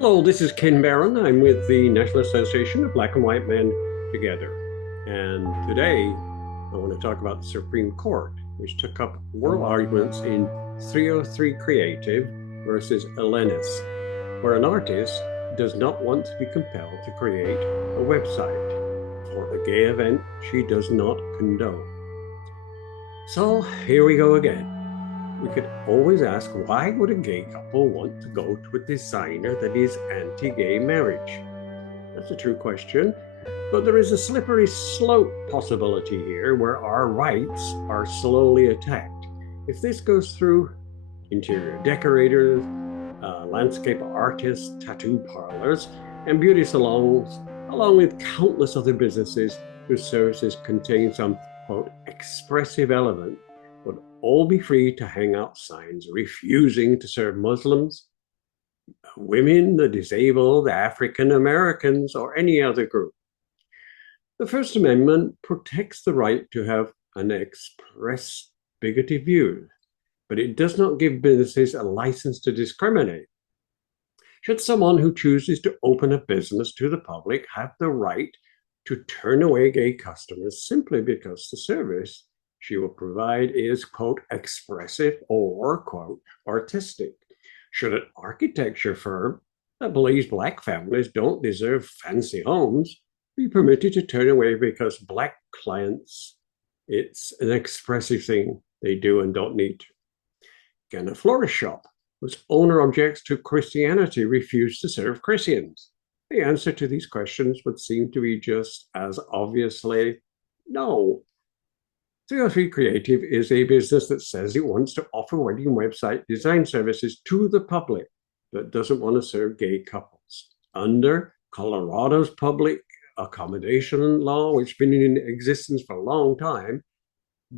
Hello, this is Ken Barron. I'm with the National Association of Black and White Men Together. And today I want to talk about the Supreme Court, which took up oral arguments in 303 Creative versus Elenis, where an artist does not want to be compelled to create a website for a gay event she does not condone. So here we go again. We could always ask, why would a gay couple want to go to a designer that is anti-gay marriage? That's a true question, but there is a slippery slope possibility here where our rights are slowly attacked. If this goes through, interior decorators, landscape artists, tattoo parlors, and beauty salons, along with countless other businesses whose services contain some, quote, expressive element, would all be free to hang out signs refusing to serve Muslims, women, the disabled, African Americans, or any other group. The First Amendment protects the right to have an express bigoted view, but it does not give businesses a license to discriminate. Should someone who chooses to open a business to the public have the right to turn away gay customers simply because the service she will provide is, quote, expressive or, quote, artistic? Should an architecture firm that believes Black families don't deserve fancy homes be permitted to turn away because Black clients, it's an expressive thing they do and don't need to? Can a florist shop whose owner objects to Christianity refuse to serve Christians? The answer to these questions would seem to be just as obviously no. 303 Creative is a business that says it wants to offer wedding website design services to the public, but doesn't want to serve gay couples. Under Colorado's public accommodation law, which has been in existence for a long time,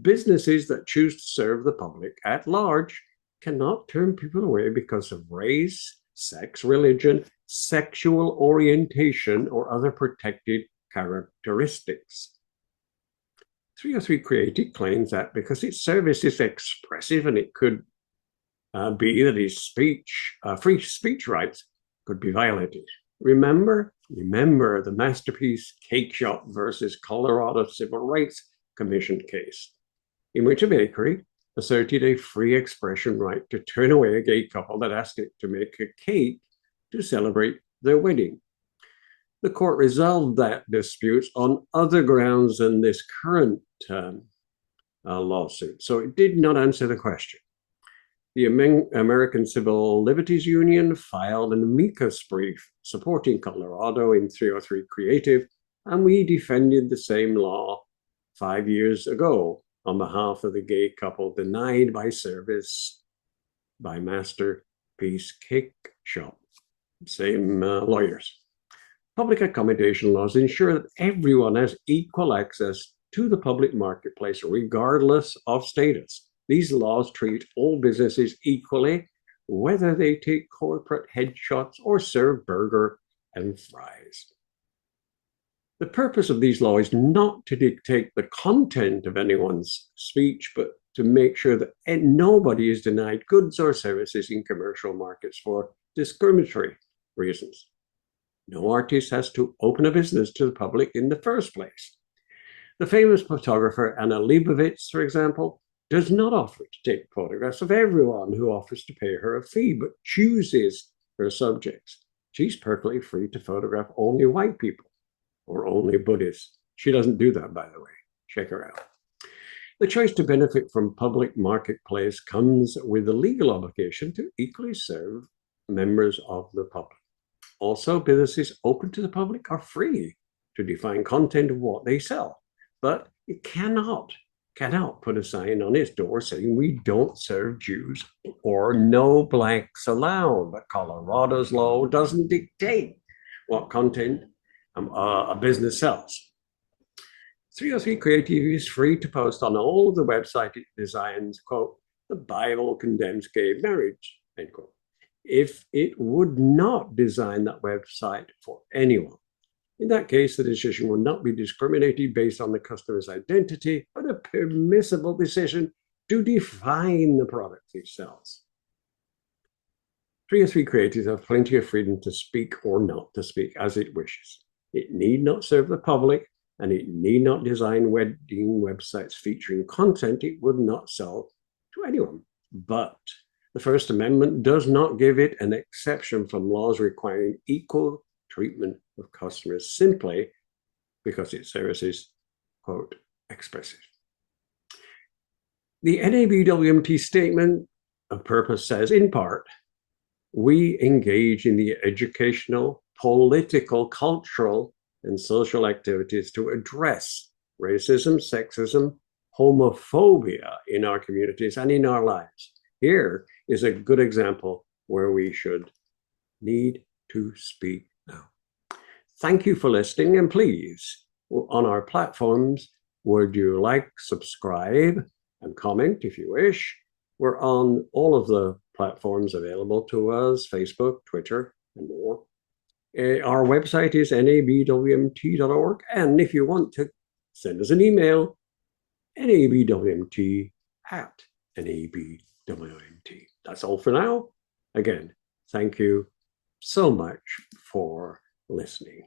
businesses that choose to serve the public at large cannot turn people away because of race, sex, religion, sexual orientation, or other protected characteristics. 303 Creative claims that because its service is expressive and it could be that his free speech rights could be violated. Remember the Masterpiece Cake Shop versus Colorado Civil Rights Commission case, in which a bakery asserted a free expression right to turn away a gay couple that asked it to make a cake to celebrate their wedding. The court resolved that dispute on other grounds than this current lawsuit, so it did not answer the question. The American Civil Liberties Union filed an amicus brief supporting Colorado in 303 Creative, and we defended the same law 5 years ago on behalf of the gay couple denied by service by Masterpiece Cake Shop. Same lawyers. Public accommodation laws ensure that everyone has equal access to the public marketplace, regardless of status. These laws treat all businesses equally, whether they take corporate headshots or serve burger and fries. The purpose of these laws is not to dictate the content of anyone's speech, but to make sure that nobody is denied goods or services in commercial markets for discriminatory reasons. No artist has to open a business to the public in the first place. The famous photographer Anna Leibovitz, for example, does not offer to take photographs of everyone who offers to pay her a fee, but chooses her subjects. She's perfectly free to photograph only white people or only Buddhists. She doesn't do that, by the way. Check her out. The choice to benefit from public marketplace comes with the legal obligation to equally serve members of the public. Also, businesses open to the public are free to define content of what they sell, but it cannot put a sign on its door saying we don't serve Jews or no Blacks allowed. But Colorado's law doesn't dictate what content a business sells. 303 Creative is free to post on all of the website it designs, quote, the Bible condemns gay marriage, end quote, if it would not design that website for anyone. In that case, the decision will not be discriminated based on the customer's identity, but a permissible decision to define the product it sells. 303 creators have plenty of freedom to speak or not to speak as it wishes. It need not serve the public, and it need not design wedding websites featuring content it would not sell to anyone. But the First Amendment does not give it an exception from laws requiring equal treatment of customers simply because its service is, quote, expressive. The NABWMT statement of purpose says, in part, we engage in the educational, political, cultural, and social activities to address racism, sexism, homophobia in our communities and in our lives. Here is a good example where we should need to speak now. Thank you for listening, and please, on our platforms, would you like, subscribe, and comment if you wish. We're on all of the platforms available to us, Facebook, Twitter, and more. Our website is nabwmt.org, and if you want to send us an email, nabwmt@nabwmt. That's all for now. Again, thank you so much for listening.